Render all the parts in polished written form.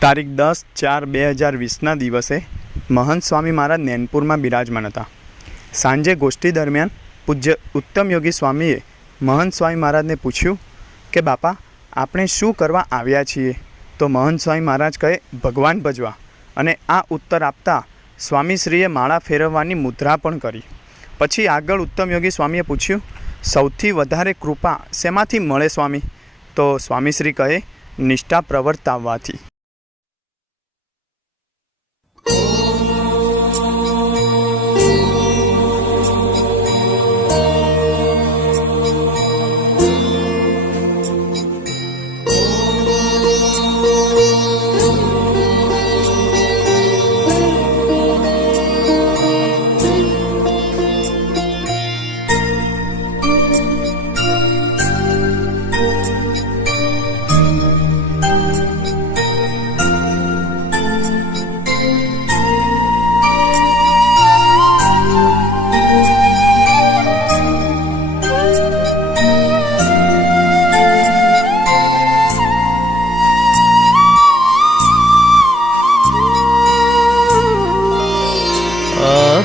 તારીખ 10/4/2020 દિવસે મહંત સ્વામી મહારાજ નૈનપુરમાં બિરાજમાન હતા। સાંજે ગોષ્ઠી દરમિયાન પૂજ્ય ઉત્તમ યોગી સ્વામીએ મહંત સ્વામી મહારાજને પૂછ્યું કે બાપા, આપણે શું કરવા આવ્યા છીએ? તો મહંત સ્વામી મહારાજ કહે, ભગવાન ભજવા। અને આ ઉત્તર આપતા સ્વામીશ્રીએ માળા ફેરવવાની મુદ્રા પણ કરી। પછી આગળ ઉત્તમ યોગી સ્વામીએ પૂછ્યું, સૌથી વધારે કૃપા શેમાંથી મળે સ્વામી? તો સ્વામીશ્રી કહે, નિષ્ઠા પ્રવર્તાવવાથી।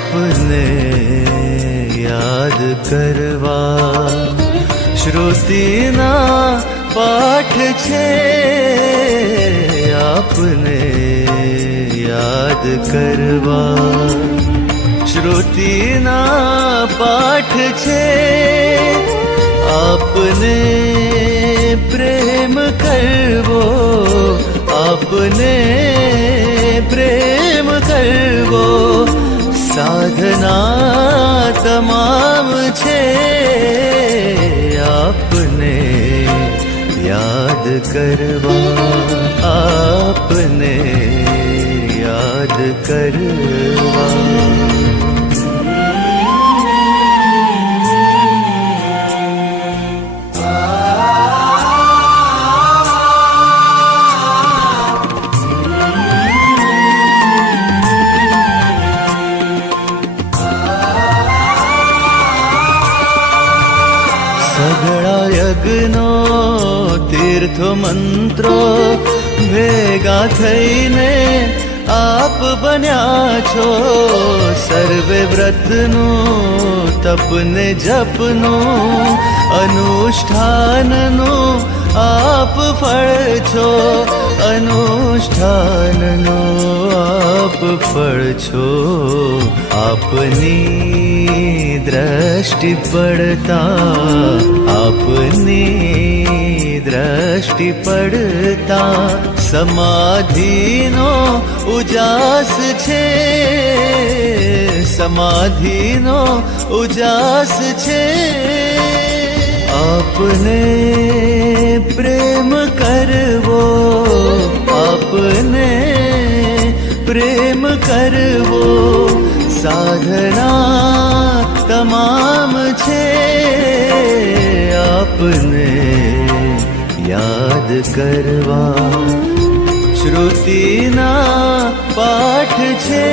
आपने याद करवा श्रुतिना पाठ छे। आपने याद करवा श्रुतिना पाठ छे। आपने प्रेम करवो, आपने प्रेम करवो साधना तमाम छे। आपने याद करवा, आपने याद करवा। सगळा यज्ञो तीर्थो मंत्रो भेगा थईने आप बन्या छो। सर्वे व्रतनु तपने जपनु अनुष्ठाननु आप फळ छो। अनुष्ठाननु आप फळ छो। आपनी दृष्टि पड़ता, आपनी दृष्टि पड़ता समाधिनो उजास छे। समाधिनो उजास छे। आपने प्रेम करवो, आपने प्रेम करवो साधना तमाम छे। आपने याद करवा श्रुतिना पाठ छे।